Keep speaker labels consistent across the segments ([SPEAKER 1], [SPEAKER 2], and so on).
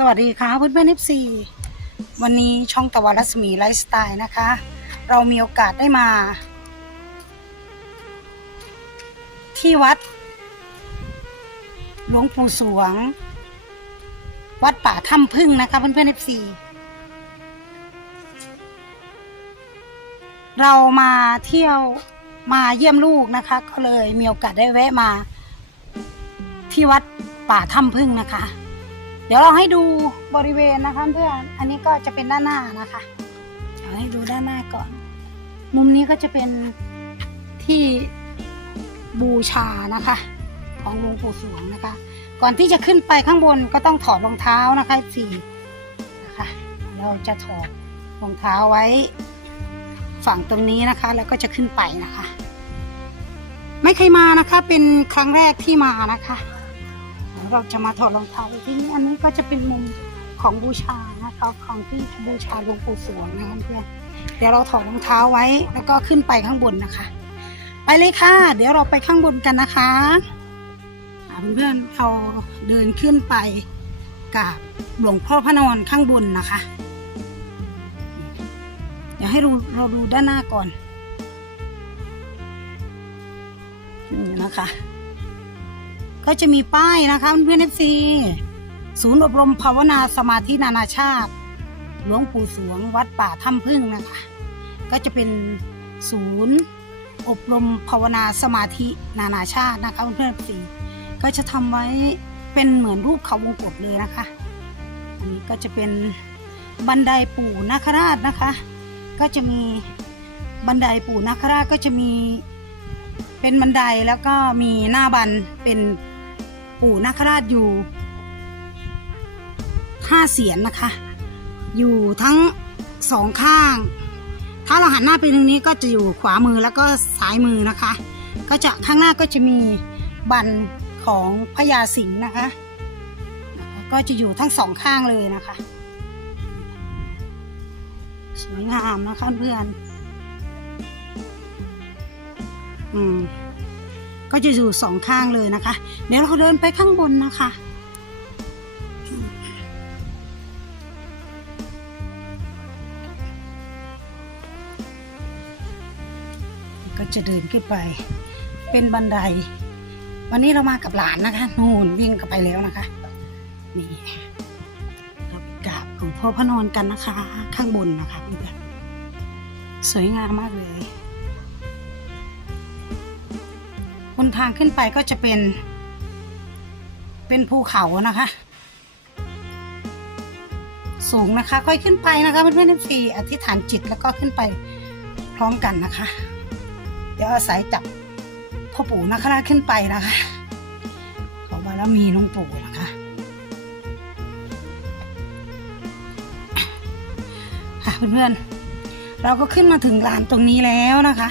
[SPEAKER 1] สวัสดีค่ะเพื่อนเพื่อนซีวันนี้ช่องตะวันรัศมีไลฟ์สไตล์นะคะ เรามีโอกาสได้มา ที่วัด หลวงปู่สวง วัดป่าถ้ำพึ่งนะคะเพื่อนเพื่อนซีเรามาเที่ยวมาเยี่ยมลูกนะคะ ก็เลยมีโอกาสได้แวะมา ที่วัดป่าถ้ำพึ่งนะคะ เดี๋ยวเราให้ดูบริเวณนะคะเพื่อน อันนี้ก็จะเป็นด้านหน้านะคะเอาให้ดูด้านหน้าก่อน มุมนี้ก็จะเป็นที่บูชานะคะ ของหลวงปู่สวงนะคะ ก่อนที่จะขึ้นไปข้างบนก็ต้องถอดรองเท้านะคะสี่นะคะ เราจะถอดรองเท้าไว้ฝั่งตรงนี้นะคะ แล้วก็จะขึ้นไปนะคะ ไม่เคยมานะคะ เป็นครั้งแรกที่มานะคะ เราจะมาถอดรองเท้าไว้ที่นี่อันนี้ก็จะเป็นมุมของบูชานะคะของที่บูชาหลวงปู่สวงนะคะเพื่อนเดี๋ยวเราถอดรองเท้าไว้แล้วก็ขึ้นไปข้างบนนะคะ ไปเลยค่ะ เดี๋ยวเราไปข้างบนกันนะคะเพื่อนๆเราเดินขึ้นไปกับหลวงพ่อพระนอนข้างบนนะคะ เดี๋ยวให้ราเราดูด้านหน้าก่อนนี่นะคะ ก็จะมีป้ายนะคะเพื่อนเอฟซีศูนย์อบรมภาวนาสมาธินานาชาติ หลวงปู่สวงวัดป่าถ้ำพึ่งนะคะ ก็จะเป็นศูนย์อบรมภาวนาสมาธินานาชาตินะคะเพื่อนเอฟซีก็จะทำไว้เป็นเหมือนรูปเขาวงกตเลยนะคะ อันนี้ก็จะเป็นบันไดปู่นาคราชนะคะ ก็จะมีบันไดปู่นาคราชก็จะมีเป็นบันไดแล้วก็มีหน้าบันเป็น ปู่นาคราชอยู่ห้าเสียนนะคะ อยู่ทั้งสองข้าง ถ้าเราหันหน้าไปทางนี้ก็จะอยู่ขวามือแล้วก็ซ้ายมือนะคะ ก็จะข้างหน้าก็จะมีบันของพญาสิงห์นะคะ ก็จะอยู่ทั้งสองข้างเลยนะคะ สวยงามนะคะเพื่อนอืม ก็จะอยู่สองข้างเลยนะคะ เดี๋ยวเราเดินไปข้างบนนะคะ ก็จะเดินขึ้นไป เป็นบันได วันนี้เรามากับหลานนะคะนู่นวิ่งกันไปแล้วนะคะ นี่เราไปกราบหลวงพ่อพระนอนกันนะคะ ข้างบนนะคะเพื่อนสวยงามมากเลย บนทางขึ้นไปก็จะเป็น เป็นภูเขานะคะ สูงนะคะ ค่อยขึ้นไปนะคะเพื่อนๆทั้งสี่อธิษฐานจิตแล้วก็ขึ้นไปพร้อมกันนะคะ เดี๋ยวอาศัยจับพ่อปู่นะคะขึ้นไปนะคะขอบารมีหลวงปู่นะคะค่ะเพื่อนๆเราก็ขึ้นมาถึงลานตรงนี้แล้วนะคะ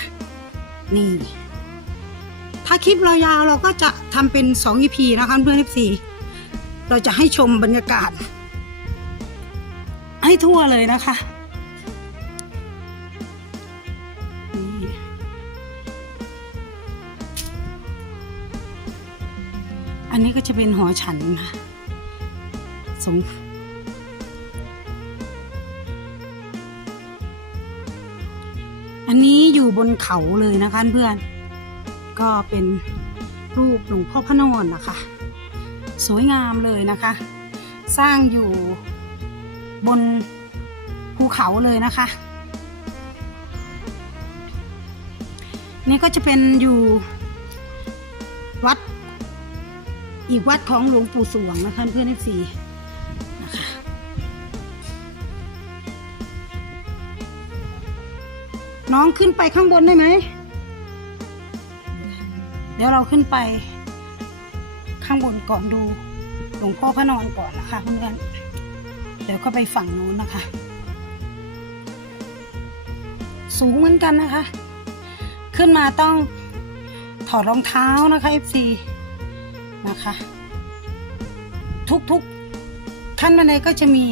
[SPEAKER 1] นี่ ถ้าคลิปเรายาวเราก็จะทำเป็น2 EP นะคะเพื่อน FC เราจะให้ชมบรรยากาศ ให้ทั่วเลยนะคะอันนี้ก็จะเป็นหอฉันค่ะสงอันนี้อยู่บนเขาเลยนะคะเพื่อน ก็เป็นรูปหลวงพ่อพระนอนนะคะ สวยงามเลยนะคะ สร้างอยู่บนภูเขาเลยนะคะ นี่ก็จะเป็นอยู่วัด อีกวัดของหลวงปู่สวงนะคะเพื่อนเอฟซีนะคะน้องขึ้นไปข้างบนได้ไหม เดี๋ยวเราขึ้นไป ข้างบนก่อนดูหลวงพ่อพระนอนก่อนนะคะเพื่อนเดี๋ยวก็ไปฝั่งนู้นนะคะ สูงเหมือนกันนะคะ ขึ้นมาต้องถอดรองเท้านะคะ FC นะคะ ทุกๆขั้นบันไดก็จะมี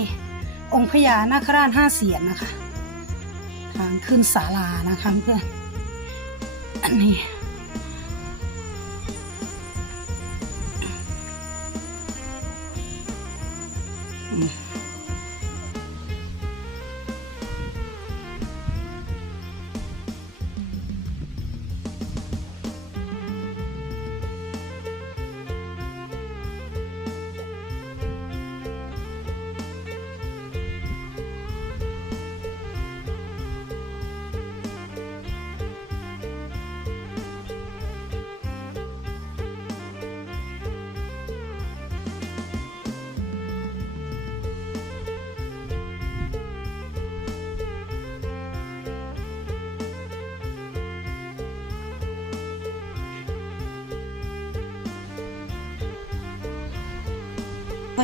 [SPEAKER 1] องค์พญานาคราชห้าเสียนนะคะ ทางขึ้นศาลานะคะเพื่อน อันนี้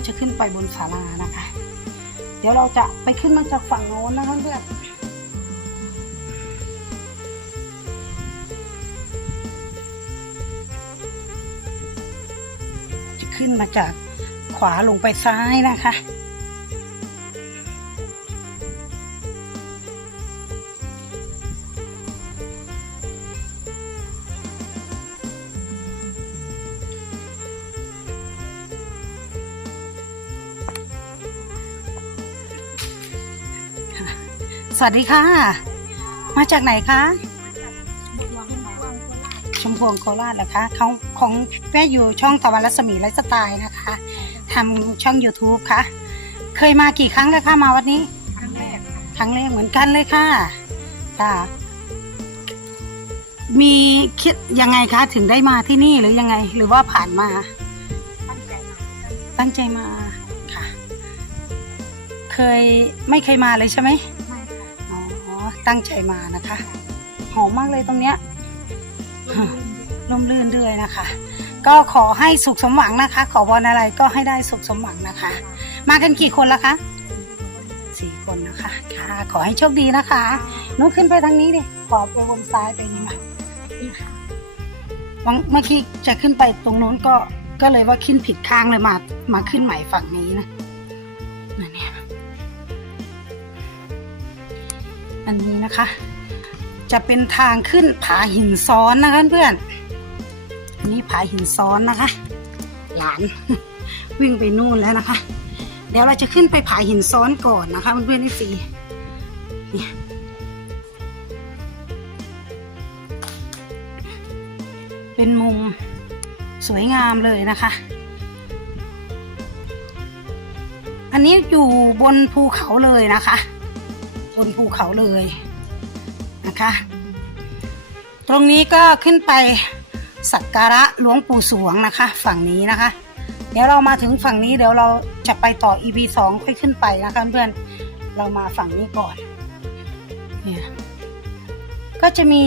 [SPEAKER 1] ก็จะขึ้นไปบนศาลานะคะ เดี๋ยวเราจะไปขึ้นมาจากฝั่งโน้นนะคะเพื่อนจะขึ้นมาจากขวาลงไปซ้ายนะคะ สวัสดีค่ะ มาจากไหนคะชมพวงโคราชเหรอคะของของแม่อยู่ช่องตะวันรัศมีไลฟ์สไตล์นะคะทำช่อง YouTube ค่ะ เคยมากี่ครั้งแล้วคะมาวันนี้
[SPEAKER 2] ครั้งแรกค่ะ
[SPEAKER 1] ครั้งแรกเหมือนกันเลยค่ะค่ะมีคิดยังไงคะถึงได้มาที่นี่หรือยังไง หรือว่าผ่านมา
[SPEAKER 2] ตั้งใจมา
[SPEAKER 1] ตั้งใจมาค่ะ เคยไม่เคยมาเลยใช่ไหม
[SPEAKER 2] ไม่ค่ะ
[SPEAKER 1] อ๋อ ตั้งใจมานะคะ หอมมากเลยตรงเนี้ยร่มรื่นด้วยนะคะ ก็ขอให้สุขสมหวังนะคะ ขอพรอะไรก็ให้ได้สุขสมหวังนะคะ มากันกี่คนละคะสี่คนนะคะค่ะ ขอให้โชคดีนะคะนุกขึ้นไปทางนี้ดิขอไปบนซ้ายไปนี่มาวังเมื่อกี้จะขึ้นไปตรงนู้นก็ก็เลยว่าขึ้นผิดข้างเลยมา มาขึ้นใหม่ฝั่งนี้นะนั่นเนี่ย อันนี้นะคะ จะเป็นทางขึ้นผาหินซ้อนนะคะเพื่อนอันนี้ผาหินซ้อนนะคะ หลานวิ่งไปนู่นแล้วนะคะ เดี๋ยวเราจะขึ้นไปผาหินซ้อนก่อนนะคะเพื่อนๆที่สีเนี่เป็นมุมสวยงามเลยนะคะ อันนี้อยู่บนภูเขาเลยนะคะ นภูเขาเลยนะคะ ตรงนี้ก็ขึ้นไปสักการะหลวงปู่สวงนะคะ ฝั่งนี้นะคะ เดี๋ยวเรามาถึงฝั่งนี้เดี๋ยวเราจะไปต่อ EP สองค่อยขึ้นไปนะคะเพื่อนเรามาฝั่งนี้ก่อนเนี่ยก็จะมี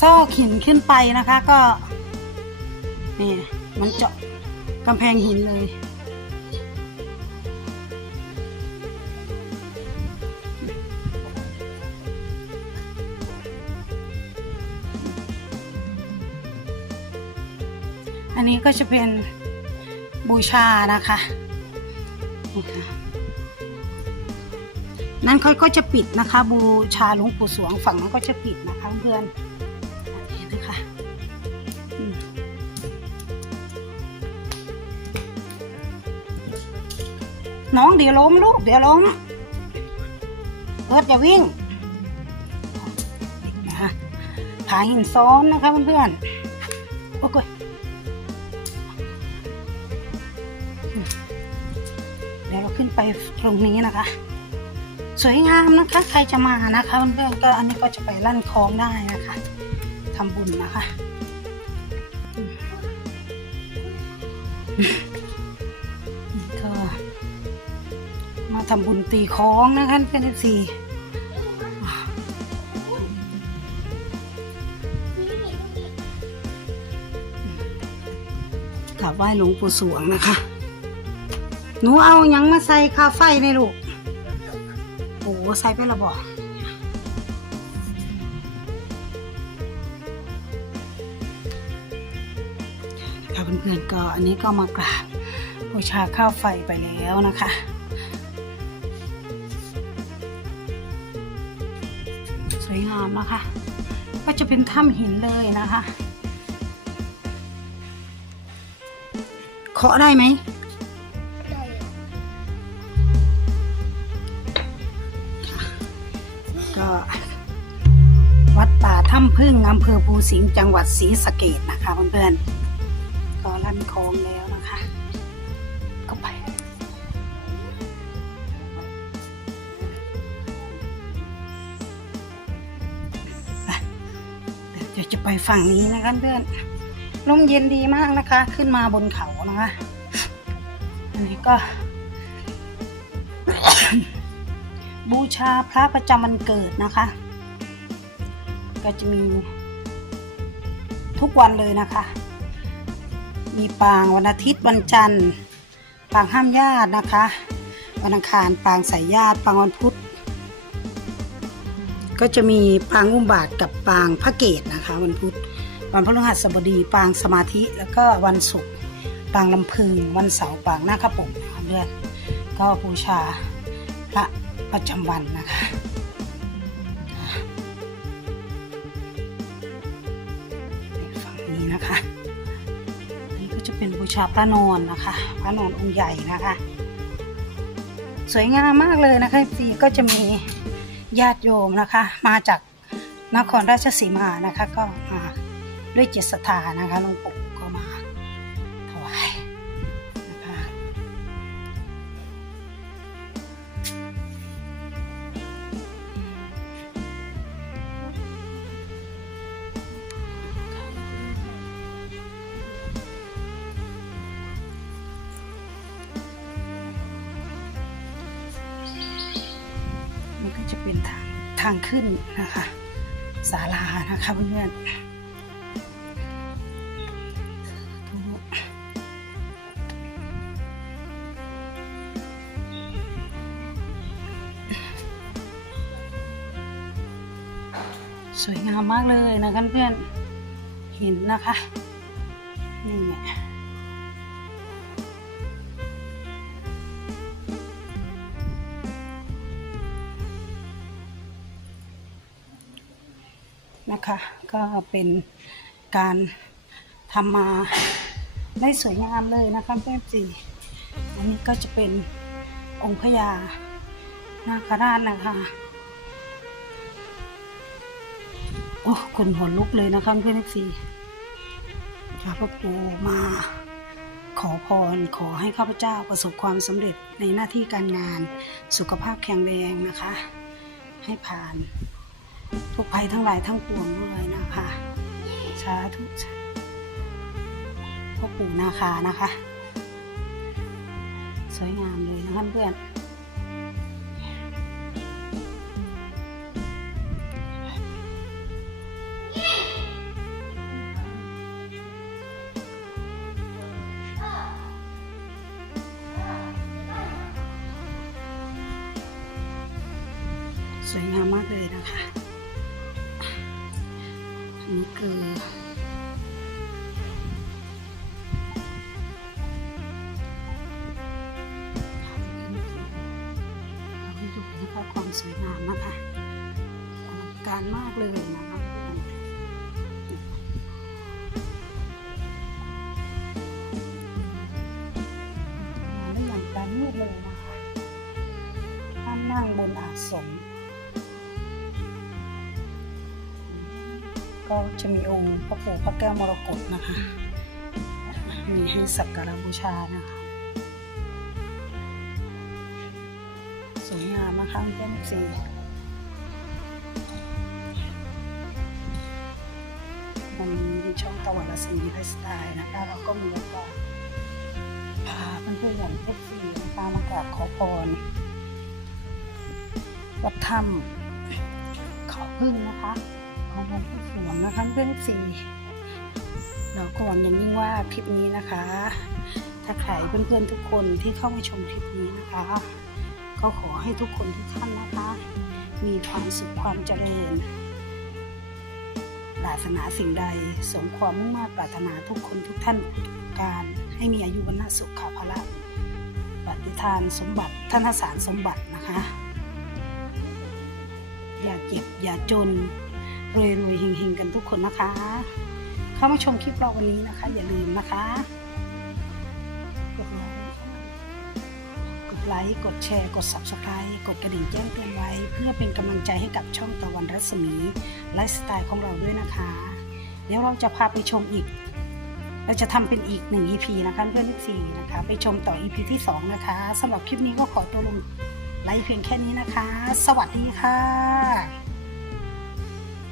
[SPEAKER 1] ซอกหินขึ้นไปนะคะก็นี่มันเจาะกำแพงหินเลย นี้ก็จะเป็นบูชานะคะ นั้นเขาก็จะปิดนะคะ บูชาหลวงปู่สวงฝั่งนั้นก็จะปิดนะคะเพื่อนนนี้นะคะอืมน้องเดี๋ยวล้มลูกเดี๋ยวล้มเอิร์ดอย่าวิ่งนะคะผาหินซ้อนนะคะเพื่อนๆโอ้ย ตรงนี้นะคะ สวยงามนะคะ ใครจะมานะคะเพื่อนๆก็อันนี้ก็จะไปลั่นคลองได้นะคะทำบุญนะคะก็มาทำบุญตีคล้องนะคะเพื่อนสี่กราบไหว้หลวงปู่สวงนะคะ หนูเอายังมาใส่คาไฟในลูกโอ้ใส่ไปและบอกค่ะเพื่อนๆก็อันนี้ก็มากราบบูชาข้าวไฟไปแล้วนะคะสวยงามนะคะ ก็จะเป็นถ้ำหินเลยนะคะเคาะได้ไหม็
[SPEAKER 2] วัดป่าถ้ำ
[SPEAKER 1] พึ่งอำเภอภูสิงห์จังหวัดศรีสะเกดนะคะเพื่อนๆก็ลั่นคลองแล้วนะคะ ก็ไปเดี๋ยวจะไปฝั่งนี้นะคะเพื่อนลมเย็นดีมากนะคะ ขึ้นมาบนเขานะคะ อันนี้ก็าพระประจำวันเกิดนะคะ ก็จะมีทุกวันเลยนะคะ มีปางวันอาทิตย์วันจันทร์ ปางห้ามญาตินะคะ วันอังคารปางสายญาติปางวันพุธ ก็จะมีปางอุ้มบาทกับปางพระเกตนะคะ วันพุธ วันพฤหัสบดี ปางสมาธิ แล้วก็วันศุกร์ปางลำพึง วันเสาร์ปางหน้าขปกนะคะเพื่อนก็บูชาพระ ประจำวันนะคะฝั่งนี้นะคะอันนี้ก็จะเป็นบูชาพระนอนนะคะ พระนอนองค์ใหญ่นะคะ สวยงามมากเลยนะคะสีก็จะมีญาติโยมนะคะ มาจากนครราชสีมานะคะ ก็มาด้วยจิตศรัทธานะคะหลวงปู่างขึ้นนะคะศาลานะคะเพื่อนสวยงามมากเลยนะคะเพื่อนเห็นนะคะนี่ ก็เป็นการทำมาได้สวยงามเลยนะคะเพื่อนสีอันนี้ก็จะเป็นองค์พญานาคราชนะคะ โอ้คนหัวลุกเลยนะคะเพื่อนสีพระปูมาขอพรขอให้ข้าพเจ้าประสบความสำเร็จในหน้าที่การงานสุขภาพแข็งแรงนะคะ ให้ผ่าน ทุกภัยทั้งหลายทั้งปวงด้วยนะคะสาธุพ่อปู่นาคานะคะ สวยงามเลยนะคะเพื่อน การมากเลยนะคะมาได้อย่างประณีตเลยนะคะท่านนั่งบนอาสม ก็จะมีองค์พระปู่พระแก้วมรกตนะคะ มีให้สักการะบูชานะคะสวยงามนะคะเพื่อนสี วันนี้ช่องตะวันรัศมีไลฟ์สไตล์นะคะเราก็มีโอกาสพาเพื่อนๆเพื่อนสีนะคะมากราบขอพรวัดถ้ำเขาพึ่งนะคะของหลวงปู่สวงนะคะเพื่อนสีเราก็หวังอย่างยิ่งว่าคลิปนี้นะคะ ถ้าใครเพื่อนๆทุกคนที่เข้ามาชมคลิปนี้นะคะ ก็ขอให้ทุกคนทุกท่านนะคะ มีความสุขความเจริญ ปรารถนาสิ่งใด สมความมุ่งมา่ปรารถนาทุกคนทุกท่านทุกการให้มีอายุวันสุขขาภละปฏิทานสมบัติท่านสารสมบัตินะคะ อย่าเจ็บอย่าจนรวยรวยๆเฮงๆกันทุกคนนะคะ เข้ามาชมคลิปเราวันนี้นะคะ อย่าลืมนะคะ ไลค์กดไลค์ กดแชร์ กด Subscribe กดกระดิ่งแจ้งเตือนไว้ เพื่อเป็นกำลังใจให้กับช่องตะวันรัศมีไลฟ์สไตล์ของเราด้วยนะคะ เดี๋ยวเราจะพาไปชมอีก เราจะทำเป็นอีกหนึ่ง EP นะคะเพื่อนทุกทีนะคะ ไปชมต่อ EP ที่2นะคะสำหรับคลิปนี้ก็ขอตัวลงไลฟ์เพียงแค่นี้นะคะ สวัสดีค่ะ